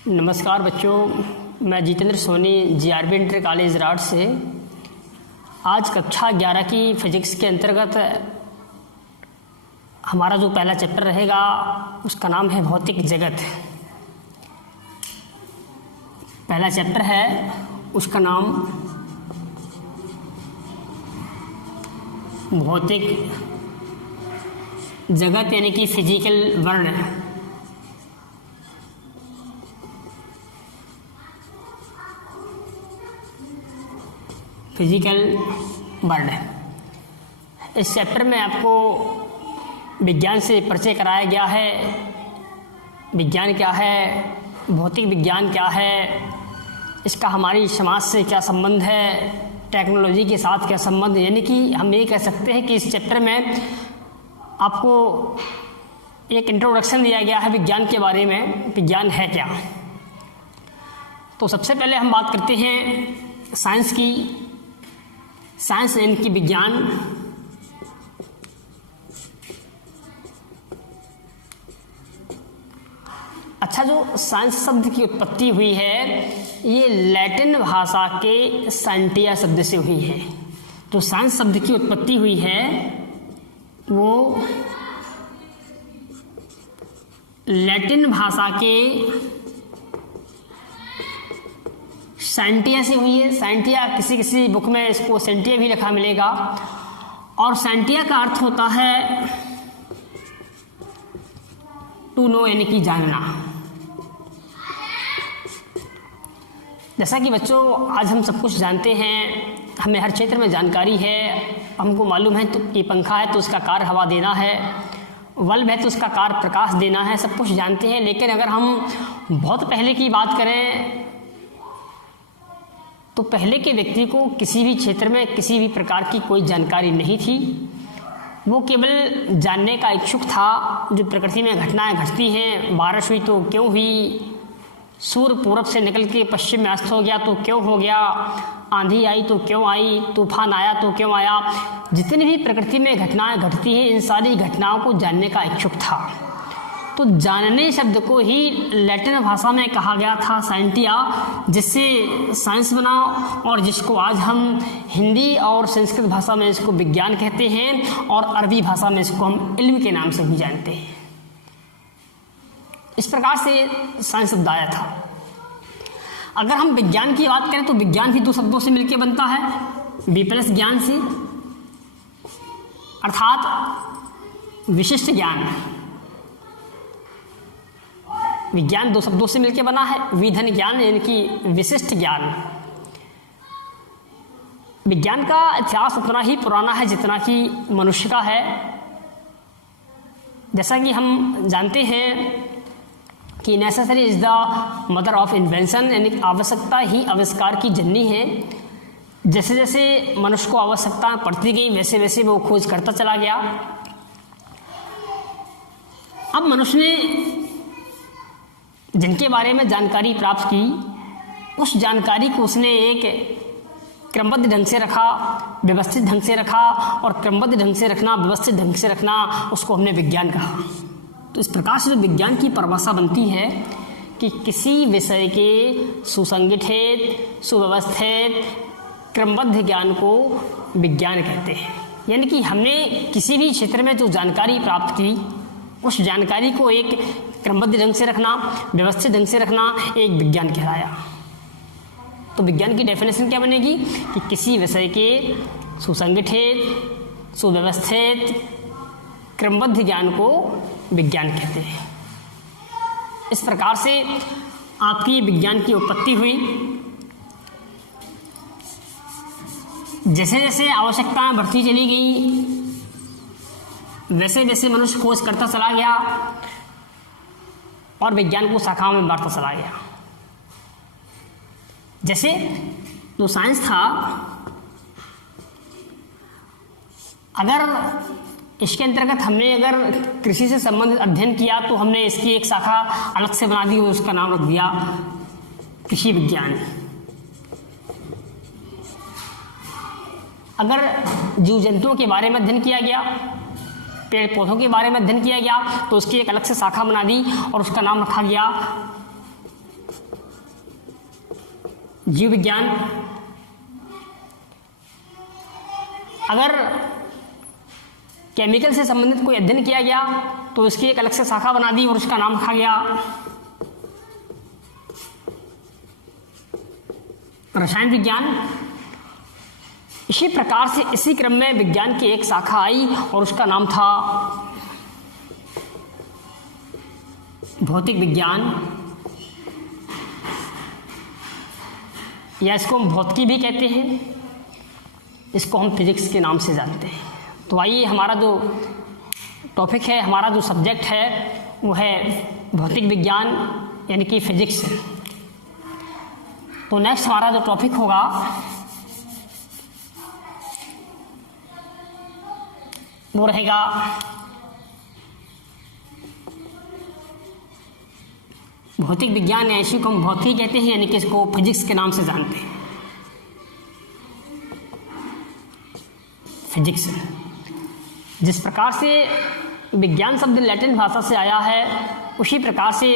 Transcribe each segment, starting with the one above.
नमस्कार बच्चों, मैं Jitendra Soni GRB inter college Rath से। आज कक्षा 11 की फिजिक्स के अंतर्गत हमारा जो पहला चैप्टर रहेगा उसका नाम है भौतिक जगत। पहला चैप्टर है उसका नाम भौतिक जगत यानी कि फिजिकल वर्ल्ड। Physical world. इस चैप्टर में आपको विज्ञान से परिचय कराया गया है। विज्ञान क्या है, भौतिक विज्ञान क्या है, इसका हमारी समाज से क्या संबंध है, टेक्नोलॉजी के साथ क्या संबंध। यानी कि हम ये कह सकते हैं कि इस चैप्टर में आपको एक इंट्रोडक्शन दिया गया है विज्ञान के बारे में, विज्ञान है क्या। तो सबसे पहले हम बात करते हैं साइंस की। साइंस यानी कि विज्ञान। अच्छा, जो साइंस शब्द की उत्पत्ति हुई है ये लैटिन भाषा के साइंटिया शब्द से हुई है। तो साइंस शब्द की उत्पत्ति हुई है वो लैटिन भाषा के साइंटिया से हुई है। साइंटिया किसी किसी बुक में इसको सेंटिया भी लिखा मिलेगा, और साइंटिया का अर्थ होता है टू नो यानी कि जानना। जैसा कि बच्चों आज हम सब कुछ जानते हैं, हमें हर क्षेत्र में जानकारी है। हमको मालूम है तो कि पंखा है तो उसका कार्य हवा देना है, बल्ब है तो उसका कार्य प्रकाश देना है, सब कुछ जानते हैं। लेकिन अगर हम बहुत पहले की बात करें तो पहले के व्यक्ति को किसी भी क्षेत्र में किसी भी प्रकार की कोई जानकारी नहीं थी। वो केवल जानने का इच्छुक था जो प्रकृति में घटनाएं घटती हैं। बारिश हुई तो क्यों हुई, सूर्य पूरब से निकल के पश्चिम में अस्त हो गया तो क्यों हो गया, आंधी आई तो क्यों आई, तूफान आया तो क्यों आया। जितनी भी प्रकृति में घटनाएं घटती हैं इन सारी घटनाओं को जानने का इच्छुक था। तो जानने शब्द को ही लैटिन भाषा में कहा गया था साइंटिया, जिससे साइंस बना, और जिसको आज हम हिंदी और संस्कृत भाषा में इसको विज्ञान कहते हैं, और अरबी भाषा में इसको हम इल्म के नाम से भी जानते हैं। इस प्रकार से साइंस शब्द आया था। अगर हम विज्ञान की बात करें तो विज्ञान भी दो शब्दों से मिलकर बनता है, वि प्लस ज्ञान से, अर्थात विशिष्ट ज्ञान। विज्ञान दो शब्दों से मिलकर बना है, विधन ज्ञान यानी कि विशिष्ट ज्ञान। विज्ञान का इतिहास उतना ही पुराना है जितना कि मनुष्य का है। जैसा कि हम जानते हैं कि necessary is the mother of invention, यानी आवश्यकता ही आविष्कार की जननी है। जैसे जैसे मनुष्य को आवश्यकता पड़ती गई वैसे वैसे वो खोज करता चला गया। अब मनुष्य ने जिनके बारे में जानकारी प्राप्त की, उस जानकारी को उसने एक क्रमबद्ध ढंग से रखा, व्यवस्थित ढंग से रखा, और क्रमबद्ध ढंग से रखना, व्यवस्थित ढंग से रखना, उसको हमने विज्ञान कहा। तो इस प्रकार से जो विज्ञान की परिभाषा बनती है कि किसी विषय के सुसंगठित, सुव्यवस्थित, क्रमबद्ध ज्ञान को विज्ञान कहते हैं। यानी कि हमने किसी भी क्षेत्र में जो जानकारी प्राप्त की उस जानकारी को एक क्रमबद्ध ढंग से रखना, व्यवस्थित ढंग से रखना, एक विज्ञान कहलाया। तो विज्ञान की डेफिनेशन क्या बनेगी कि किसी विषय के सुसंगठित, सुव्यवस्थित, क्रमबद्ध ज्ञान को विज्ञान कहते हैं। इस प्रकार से आपकी विज्ञान की उत्पत्ति हुई। जैसे जैसे आवश्यकताएं बढ़ती चली गई वैसे वैसे मनुष्य खोज करता चला गया और विज्ञान को शाखाओं में बांटता चला गया। जैसे जो साइंस था, अगर इसके अंतर्गत हमने अगर कृषि से संबंधित अध्ययन किया तो हमने इसकी एक शाखा अलग से बना दी और उसका नाम रख दिया कृषि विज्ञान। अगर जीव जंतुओं के बारे में अध्ययन किया गया, पेड़ पौधों के बारे में अध्ययन किया गया तो उसकी एक अलग से शाखा बना दी और उसका नाम रखा गया जीव विज्ञान। अगर केमिकल से संबंधित कोई अध्ययन किया गया तो इसकी एक अलग से शाखा बना दी और उसका नाम रखा गया रसायन विज्ञान। इसी प्रकार से इसी क्रम में विज्ञान की एक शाखा आई और उसका नाम था भौतिक विज्ञान, या इसको हम भौतिकी भी कहते हैं, इसको हम फिजिक्स के नाम से जानते हैं। तो आइए, हमारा जो टॉपिक है, हमारा जो सब्जेक्ट है वो है भौतिक विज्ञान यानी कि फिजिक्स। तो नेक्स्ट हमारा जो टॉपिक होगा वो रहेगा भौतिक विज्ञान, या इसी को हम भौतिकी कहते हैं यानी कि इसको फिजिक्स के नाम से जानते हैं। फिजिक्स, जिस प्रकार से विज्ञान शब्द लैटिन भाषा से आया है उसी प्रकार से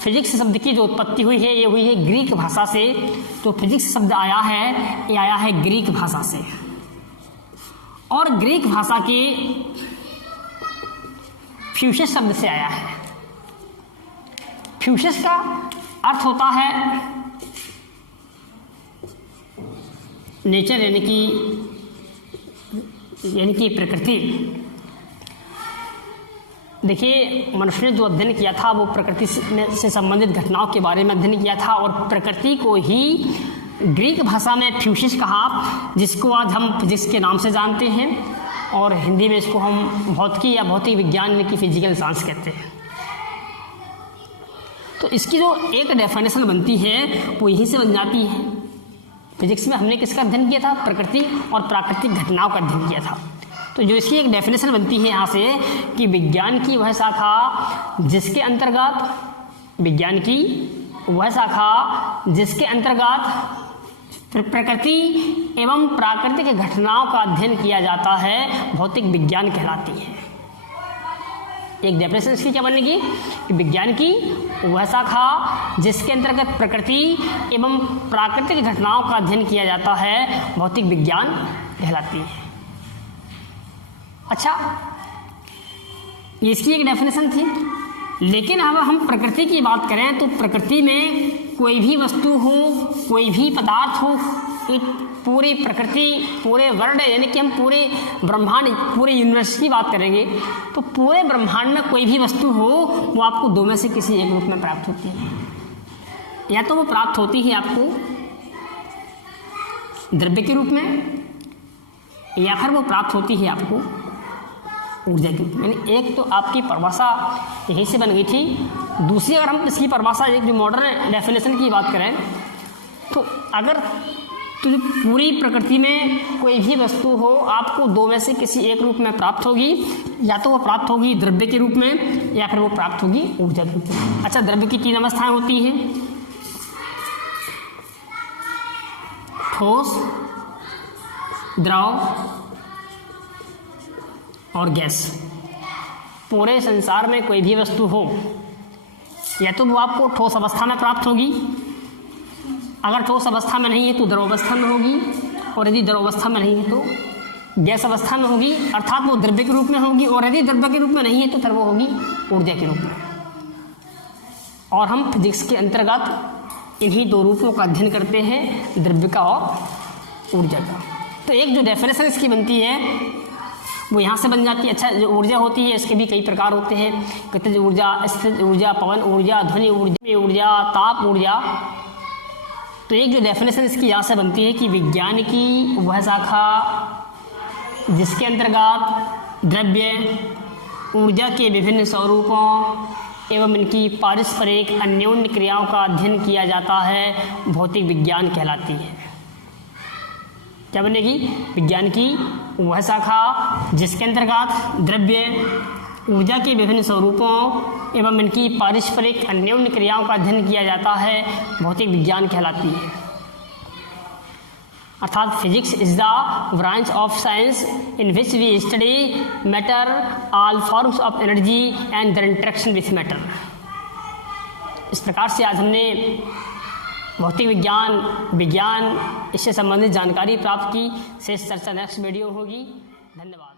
फिजिक्स शब्द की जो उत्पत्ति हुई है ये हुई है ग्रीक भाषा से। तो फिजिक्स शब्द आया है, ये आया है ग्रीक भाषा से, और ग्रीक भाषा के फ्यूसिस शब्द से आया है। फ्यूसिस का अर्थ होता है नेचर यानी कि प्रकृति। देखिए, मनुष्य ने जो अध्ययन किया था वो प्रकृति से संबंधित घटनाओं के बारे में अध्ययन किया था, और प्रकृति को ही ग्रीक भाषा में फ्यूसिस कहा, जिसको आज हम फिजिक्स के नाम से जानते हैं, और हिंदी में इसको हम भौतिकी या भौतिक विज्ञान यानी कि फिजिकल साइंस कहते हैं। तो इसकी जो एक डेफिनेशन बनती है वो यहीं से बन जाती है। फिजिक्स में हमने किसका अध्ययन किया था? प्रकृति और प्राकृतिक घटनाओं का अध्ययन किया था। तो जो इसकी एक डेफिनेशन बनती है यहाँ से कि विज्ञान की वह शाखा जिसके अंतर्गत प्रकृति एवं प्राकृतिक घटनाओं का अध्ययन किया जाता है भौतिक विज्ञान कहलाती है। एक डेफिनेशन इसकी क्या बनेगी कि विज्ञान की वह शाखा जिसके अंतर्गत प्रकृति एवं प्राकृतिक घटनाओं का अध्ययन किया जाता है भौतिक विज्ञान कहलाती है। अच्छा, ये इसकी एक डेफिनेशन थी, लेकिन अब हम प्रकृति की बात करें तो प्रकृति में कोई भी वस्तु हो, कोई भी पदार्थ हो, एक पूरी प्रकृति, पूरे वर्ल्ड यानी कि हम पूरे ब्रह्मांड, पूरे यूनिवर्स की बात करेंगे तो पूरे ब्रह्मांड में कोई भी वस्तु हो वो आपको दो में से किसी एक रूप में प्राप्त होती है। या तो वो प्राप्त होती है आपको द्रव्य के रूप में, या फिर वो प्राप्त होती है आपको ऊर्जा की। यानी एक तो आपकी परिभाषा यहीं से बन गई थी। दूसरी, अगर हम इसकी परिभाषा एक जो मॉडर्न डेफिनेशन की बात करें तो अगर तो पूरी प्रकृति में कोई भी वस्तु हो आपको दो में से किसी एक रूप में प्राप्त होगी, या तो वो प्राप्त होगी द्रव्य के रूप में या फिर वो प्राप्त होगी ऊर्जा के रूप में। अच्छा, द्रव्य की 3 अवस्थाएं होती हैं, ठोस, द्रव और गैस। पूरे संसार में कोई भी वस्तु हो या तो वो आपको ठोस अवस्था में प्राप्त होगी, अगर ठोस अवस्था में नहीं है तो द्रव अवस्था में होगी, और यदि द्रव अवस्था में नहीं है तो गैस अवस्था में होगी, अर्थात वो द्रव्य के रूप में होगी, और यदि द्रव्य के रूप में नहीं है तो फिर वो होगी ऊर्जा के रूप में। और हम फिजिक्स के अंतर्गत इन्हीं 2 रूपों का अध्ययन करते हैं, द्रव्य का और ऊर्जा का। तो एक जो डेफिनेशन इसकी बनती है वो यहाँ से बन जाती है। अच्छा, जो ऊर्जा होती है इसके भी कई प्रकार होते हैं, गतिज ऊर्जा, स्थिर ऊर्जा, पवन ऊर्जा, ध्वनि ऊर्जा, ताप ऊर्जा। तो एक जो डेफिनेशन इसकी यहाँ से बनती है कि विज्ञान की वह शाखा जिसके अंतर्गत द्रव्य, ऊर्जा के विभिन्न स्वरूपों एवं इनकी पारस्परिक अन्योन्य क्रियाओं का अध्ययन किया जाता है भौतिक विज्ञान कहलाती है। क्या बनेगी? विज्ञान की वह शाखा जिसके अंतर्गत द्रव्य, ऊर्जा के विभिन्न स्वरूपों एवं इनकी पारस्परिक अन्योन्य क्रियाओं का अध्ययन किया जाता है भौतिक विज्ञान कहलाती है। अर्थात physics is the branch of science in which we study matter, all forms of energy and their interaction with matter. इस प्रकार से आज हमने भौतिक विज्ञान, विज्ञान इससे संबंधित जानकारी प्राप्त की। शेष चर्चा नेक्स्ट वीडियो होगी। धन्यवाद।